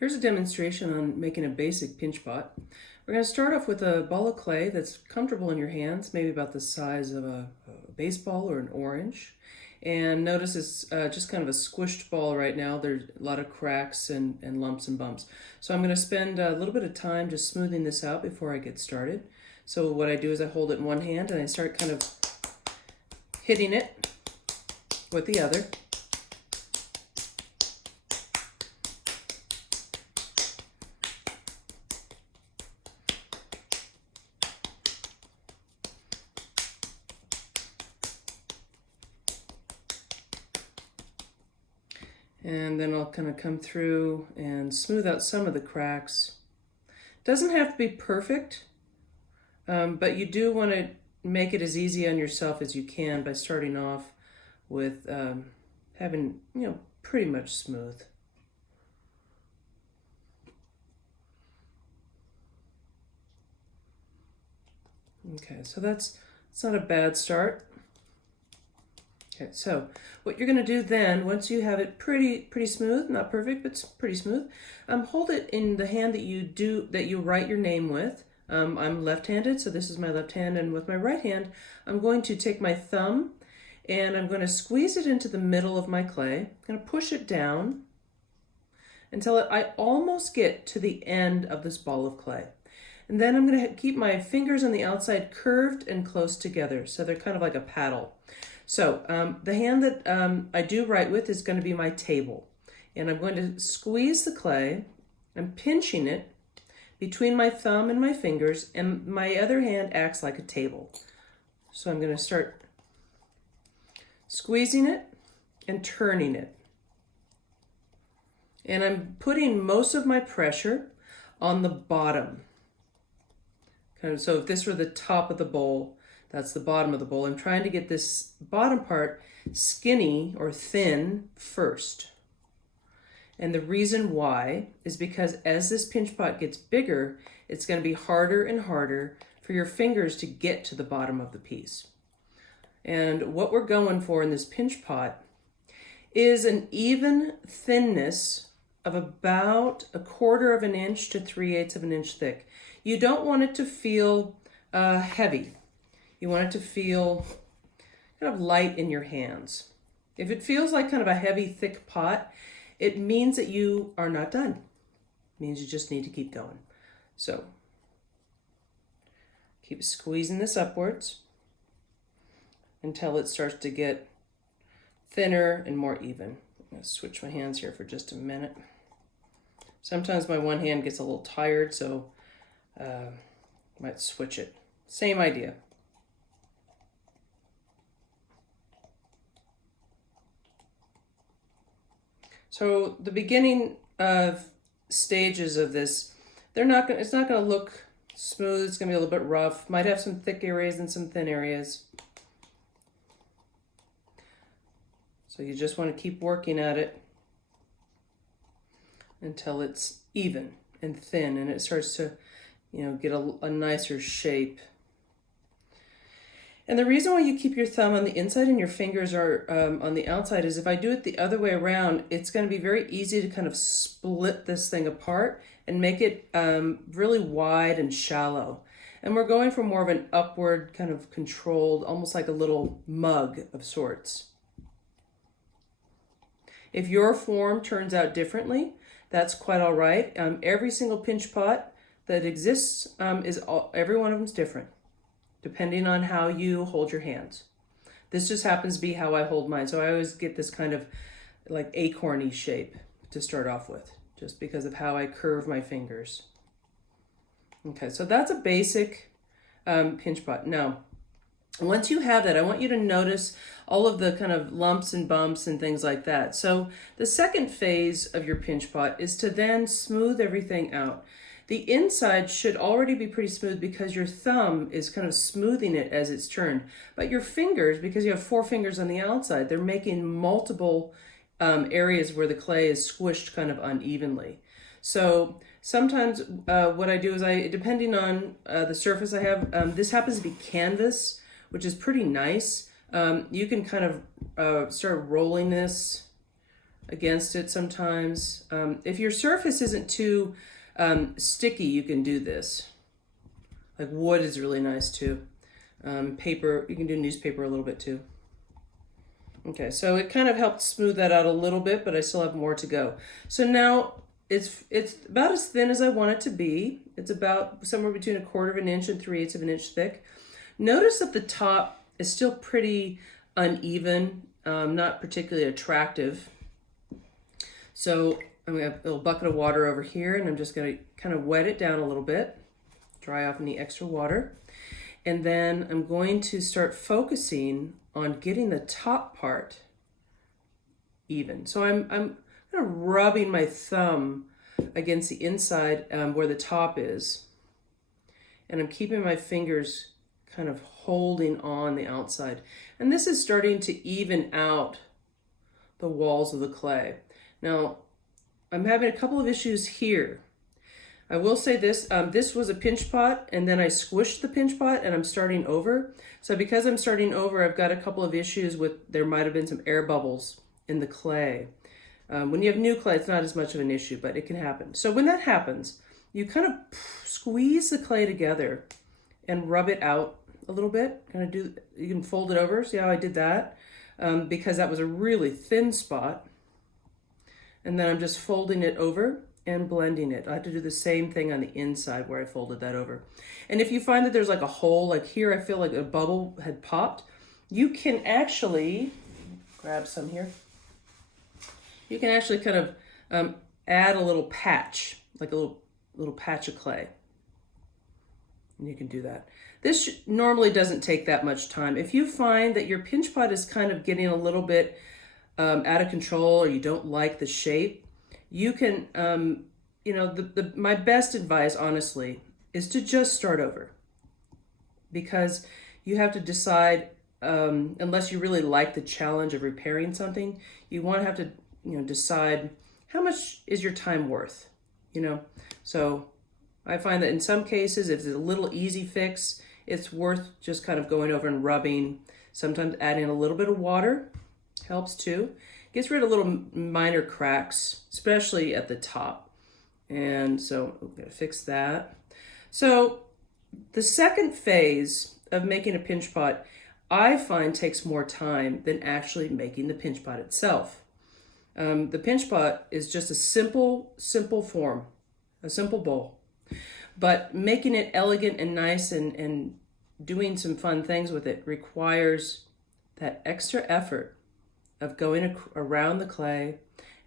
Here's a demonstration on making a basic pinch pot. We're going to start off with a ball of clay that's comfortable in your hands, maybe about the size of a baseball or an orange. And notice it's just kind of a squished ball right now. There's a lot of cracks and lumps and bumps. So I'm going to spend a little bit of time just smoothing this out before I get started. So what I do is I hold it in one hand and I start kind of hitting it with the other. And then I'll kind of come through and smooth out some of the cracks. Doesn't have to be perfect, but you do want to make it as easy on yourself as you can by starting off with having, pretty much smooth. Okay, so it's not a bad start. Okay, so what you're going to do then, once you have it pretty smooth, not perfect, but pretty smooth, hold it in the hand that you write your name with. I'm left-handed, so this is my left hand, and with my right hand, I'm going to take my thumb and I'm going to squeeze it into the middle of my clay. I'm going to push it down until I almost get to the end of this ball of clay. And then I'm going to keep my fingers on the outside curved and close together, so they're kind of like a paddle. So the hand that I do write with is going to be my table. And I'm going to squeeze the clay. I'm pinching it between my thumb and my fingers, and my other hand acts like a table. So I'm going to start squeezing it and turning it. And I'm putting most of my pressure on the bottom. So if this were the top of the bowl, that's the bottom of the bowl. I'm trying to get this bottom part skinny or thin first. And the reason why is because as this pinch pot gets bigger, it's going to be harder and harder for your fingers to get to the bottom of the piece. And what we're going for in this pinch pot is an even thinness of about 1/4 of an inch to 3/8 of an inch thick. You don't want it to feel heavy. You want it to feel kind of light in your hands. If it feels like kind of a heavy, thick pot, it means that you are not done. It means you just need to keep going. So keep squeezing this upwards until it starts to get thinner and more even. I'm going to switch my hands here for just a minute. Sometimes my one hand gets a little tired, so I might switch it. Same idea. So the beginning of stages of this, it's not going to look smooth. It's going to be a little bit rough. Might have some thick areas and some thin areas. So you just want to keep working at it until it's even and thin and it starts to, get a nicer shape. And the reason why you keep your thumb on the inside and your fingers are on the outside is if I do it the other way around, it's going to be very easy to kind of split this thing apart and make it really wide and shallow. And we're going for more of an upward kind of controlled, almost like a little mug of sorts. If your form turns out differently, that's quite all right. Every single pinch pot that exists, every one of them is different, depending on how you hold your hands. This just happens to be how I hold mine. So I always get this kind of like acorny shape to start off with, just because of how I curve my fingers. Okay, so that's a basic pinch pot. Now, once you have that, I want you to notice all of the kind of lumps and bumps and things like that. So the second phase of your pinch pot is to then smooth everything out. The inside should already be pretty smooth because your thumb is kind of smoothing it as it's turned. But your fingers, because you have 4 fingers on the outside, they're making multiple areas where the clay is squished kind of unevenly. So sometimes what I do is depending on the surface I have, this happens to be canvas, which is pretty nice. You can kind of start rolling this against it sometimes. If your surface isn't too sticky, you can do this. Like wood is really nice too. Paper, you can do newspaper a little bit too. Okay, so it kind of helped smooth that out a little bit, but I still have more to go. So now it's about as thin as I want it to be. It's about somewhere between 1/4 inch and 3/8 of an inch thick. Notice that the top is still pretty uneven, not particularly attractive. So I'm gonna have a little bucket of water over here, and I'm just gonna kind of wet it down a little bit, dry off any extra water. And then I'm going to start focusing on getting the top part even. So I'm kind of rubbing my thumb against the inside where the top is. And I'm keeping my fingers kind of holding on the outside. And this is starting to even out the walls of the clay. Now, I'm having a couple of issues here. I will say this, this was a pinch pot, and then I squished the pinch pot and I'm starting over. So because I'm starting over, I've got a couple of issues with, there might have been some air bubbles in the clay. When you have new clay, it's not as much of an issue, but it can happen. So when that happens, you kind of squeeze the clay together and rub it out a little bit. You can fold it over, see how I did that? Because that was a really thin spot. And then I'm just folding it over and blending it. I have to do the same thing on the inside where I folded that over. And if you find that there's like a hole, like here I feel like a bubble had popped, you can actually, grab some here, you can actually kind of add a little patch, like a little patch of clay. And you can do that. This normally doesn't take that much time. If you find that your pinch pot is kind of getting a little bit out of control, or you don't like the shape, you can, my best advice, honestly, is to just start over. Because you have to decide, unless you really like the challenge of repairing something, you want to have to, decide how much is your time worth, So I find that in some cases, if it's a little easy fix, it's worth just kind of going over and rubbing. Sometimes adding a little bit of water helps too. Gets rid of little minor cracks, especially at the top. And so I'm going to fix that. So the second phase of making a pinch pot, I find takes more time than actually making the pinch pot itself. The pinch pot is just a simple form, a simple bowl. But making it elegant and nice and doing some fun things with it requires that extra effort of going around the clay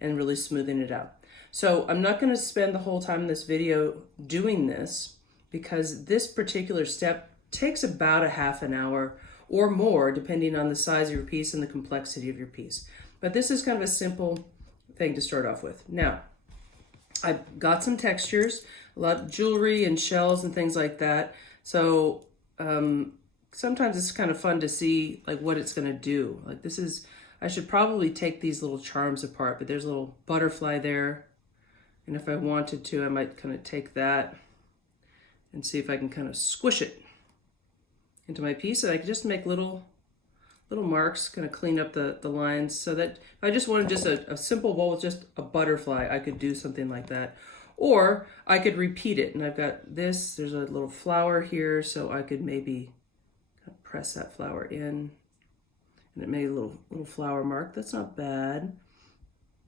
and really smoothing it out. So I'm not going to spend the whole time in this video doing this, because this particular step takes about a half an hour or more, depending on the size of your piece and the complexity of your piece. But this is kind of a simple thing to start off with. Now, I've got some textures, a lot of jewelry and shells and things like that. So sometimes it's kind of fun to see like what it's going to do. Like this is, I should probably take these little charms apart, but there's a little butterfly there. And if I wanted to, I might kind of take that and see if I can kind of squish it into my piece. And I can just make little marks, kind of clean up the lines, so that if I just wanted just a simple bowl with just a butterfly, I could do something like that. Or I could repeat it. And I've got this, there's a little flower here, so I could maybe press that flower in. And it made a little flower mark. That's not bad.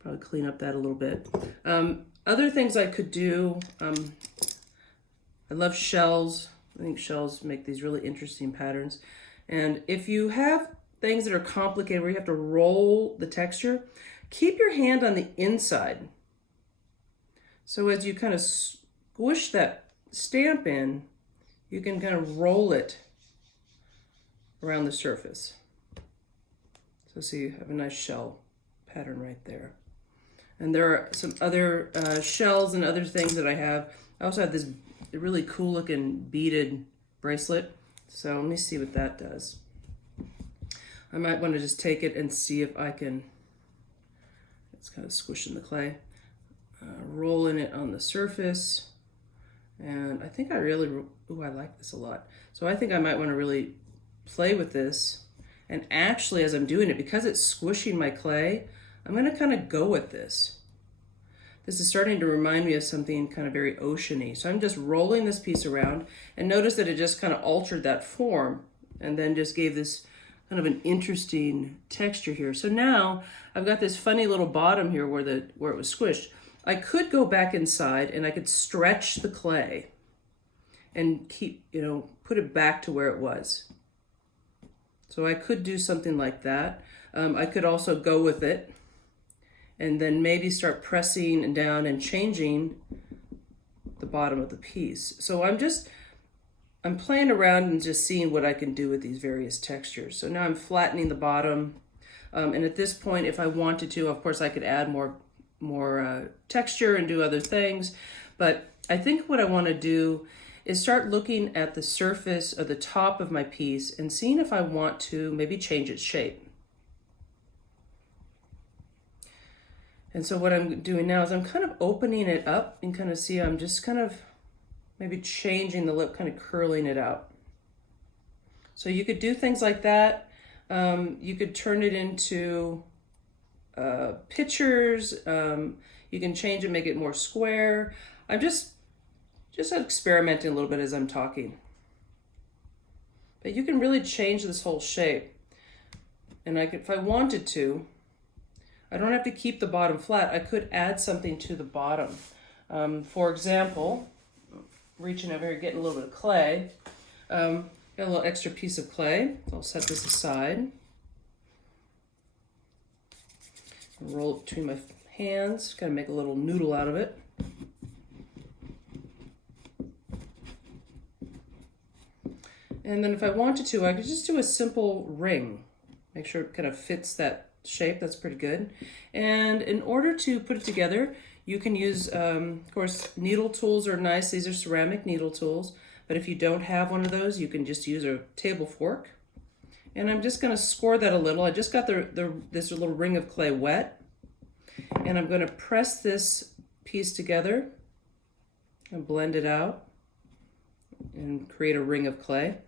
Probably clean up that a little bit. Other things I could do, I love shells. I think shells make these really interesting patterns. And if you have things that are complicated where you have to roll the texture, keep your hand on the inside. So as you kind of squish that stamp in, you can kind of roll it around the surface. So see, you have a nice shell pattern right there. And there are some other shells and other things that I have. I also have this really cool looking beaded bracelet. So let me see what that does. I might want to just take it and see if I can, it's kind of squishing the clay, rolling it on the surface. And I think I really, I like this a lot. So I think I might want to really play with this. And actually, as I'm doing it, because it's squishing my clay, I'm going to kind of go with this. This is starting to remind me of something kind of very oceany. So I'm just rolling this piece around, and notice that it just kind of altered that form and then just gave this kind of an interesting texture here. So now I've got this funny little bottom here where it was squished. I could go back inside and I could stretch the clay and put it back to where it was. So I could do something like that. I could also go with it and then maybe start pressing down and changing the bottom of the piece. So I'm playing around and just seeing what I can do with these various textures. So now I'm flattening the bottom. And at this point, if I wanted to, of course, I could add more texture and do other things. But I think what I want to do is start looking at the surface of the top of my piece and seeing if I want to maybe change its shape. And so what I'm doing now is I'm kind of opening it up and kind of see, I'm just kind of maybe changing the lip, kind of curling it out. So you could do things like that. You could turn it into pictures. You can change it, make it more square. I'm just experimenting a little bit as I'm talking. But you can really change this whole shape. And I could, if I wanted to, I don't have to keep the bottom flat. I could add something to the bottom. For example, reaching over here, getting a little bit of clay. Got a little extra piece of clay. I'll set this aside. Roll it between my hands. Kind of make a little noodle out of it. And then if I wanted to, I could just do a simple ring. Make sure it kind of fits that shape. That's pretty good. And in order to put it together, you can use, of course, needle tools are nice. These are ceramic needle tools. But if you don't have one of those, you can just use a table fork. And I'm just going to score that a little. I just got this little ring of clay wet. And I'm going to press this piece together and blend it out and create a ring of clay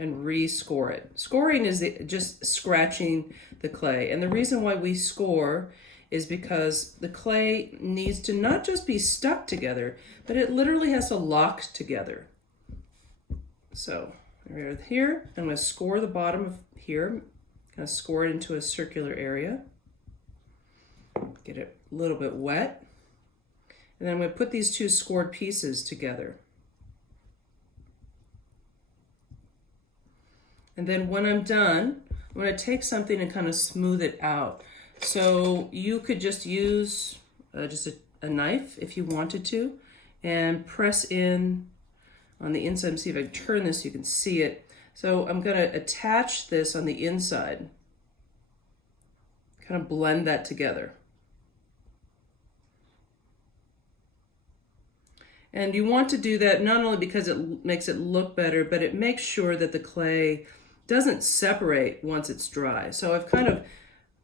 and re-score it. Scoring is just scratching the clay. And the reason why we score is because the clay needs to not just be stuck together, but it literally has to lock together. So here, I'm going to score the bottom of here, kind of score it into a circular area. Get it a little bit wet. And then I'm going to put these two scored pieces together. And then when I'm done, I'm going to take something and kind of smooth it out. So you could just use just a knife if you wanted to and press in on the inside. See if I can turn this so you can see it. So I'm going to attach this on the inside. Kind of blend that together. And you want to do that not only because it makes it look better, but it makes sure that the clay doesn't separate once it's dry. So I've kind of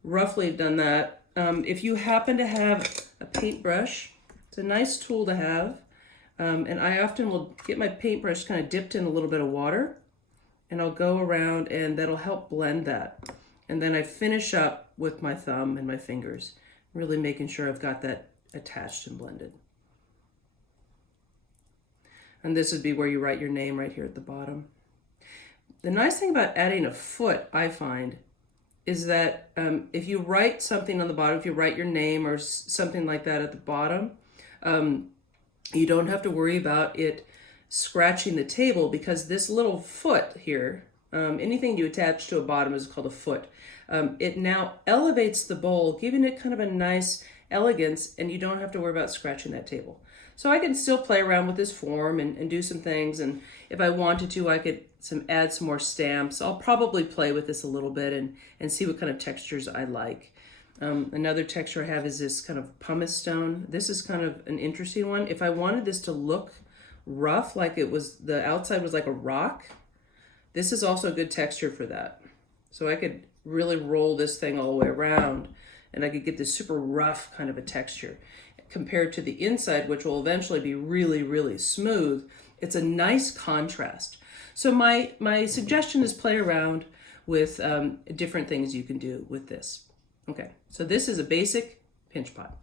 roughly done that. If you happen to have a paintbrush, it's a nice tool to have. And I often will get my paintbrush kind of dipped in a little bit of water, and I'll go around and that'll help blend that. And then I finish up with my thumb and my fingers, really making sure I've got that attached and blended. And this would be where you write your name right here at the bottom. The nice thing about adding a foot, I find, is that if you write something on the bottom, if you write your name or something like that at the bottom, you don't have to worry about it scratching the table, because this little foot here, anything you attach to a bottom is called a foot. It now elevates the bowl, giving it kind of a nice elegance, and you don't have to worry about scratching that table. So I can still play around with this form and do some things, and if I wanted to, I could add some more stamps. I'll probably play with this a little bit and see what kind of textures I like. Another texture I have is this kind of pumice stone. This is kind of an interesting one. If I wanted this to look rough, like it was, the outside was like a rock, this is also a good texture for that. So I could really roll this thing all the way around and I could get this super rough kind of a texture. Compared to the inside, which will eventually be really, really smooth, it's a nice contrast. So my suggestion is play around with different things you can do with this. Okay, so this is a basic pinch pot.